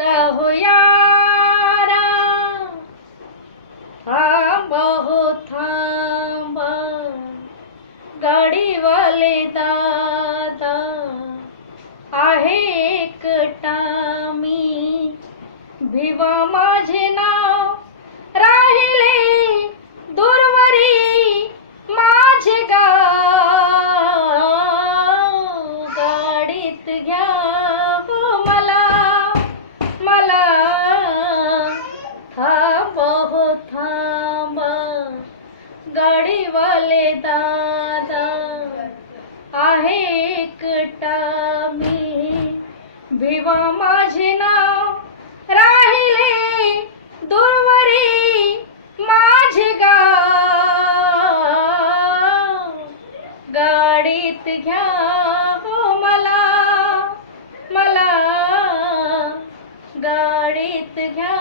हो यारा, थांब हो थांब, गाडीवाले दादा, आहे एकटा मी, भिवा माझे नाव, राहिले दूरवरी माझे गाव, गाडीत घ्या हो मला, मला थांब हो थांब, गाडीवाले दादा, आहे एकटा मी, भिवा माझे नाव, राहिले दूरवरी माझे गाव, गाडीत घ्या हो मला, मला गाडीत घ्या